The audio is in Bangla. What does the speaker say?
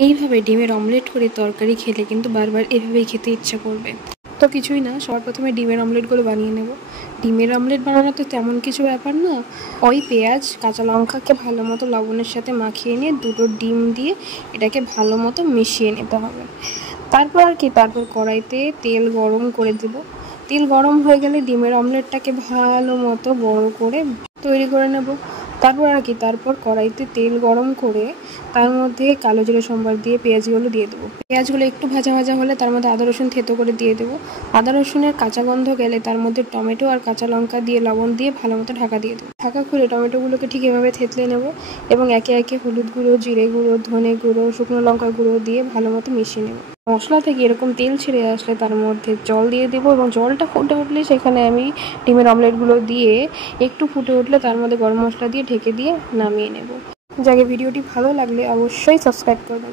এইভাবে ডিমের অমলেট করে তরকারি খেলে কিন্তু বারবার এভাবেই খেতে ইচ্ছা করবে। তো কিছুই না, সবার প্রথমে ডিমের অমলেটগুলো বানিয়ে নেব। ডিমের অমলেট বানানো তো তেমন কিছু ব্যাপার না, ওই পেঁয়াজ কাঁচা লঙ্কাকে ভালো মতো লবণের সাথে মাখিয়ে নিয়ে দুটো ডিম দিয়ে এটাকে ভালো মতো মিশিয়ে নিতে হবে। তারপর কড়াইতে তেল গরম করে দেব। তেল গরম হয়ে গেলে ডিমের অমলেটটাকে ভালো মতো বড় করে তৈরি করে নেব। তারপর কড়াইতে তেল গরম করে তার মধ্যে কালো জিরে সম্বার দিয়ে পেঁয়াজগুলো দিয়ে দেবো। পেঁয়াজগুলো একটু ভাজা ভাজা হলে তার মধ্যে আদা রসুন থেতো করে দিয়ে দেবো। আদা রসুনের কাঁচা গন্ধ গেলে তার মধ্যে টমেটো আর কাঁচা লঙ্কা দিয়ে লবণ দিয়ে ভালো মতো ঢাকা দিয়ে দেবো। ঢাকা খুলে টমেটোগুলোকে ঠিক এভাবে থেতলে নেব এবং একে একে হলুদ গুঁড়ো, জিরে গুঁড়ো, ধনে গুঁড়ো, শুকনো লঙ্কা গুঁড়ো দিয়ে ভালো মতো মিশিয়ে নেব। মশলা থেকে এরকম তেল ছেড়ে আসলে তার মধ্যে জল দিয়ে দেবো এবং জলটা ফুটে উঠলে সেখানে আমি ডিমের অমলেটগুলো দিয়ে একটু ফুটে উঠলে তার মধ্যে গরম মশলা দিয়ে ঢেকে দিয়ে নামিয়ে নেব। যাকে ভিডিওটি ভালো লাগলে অবশ্যই সাবস্ক্রাইব করবেন।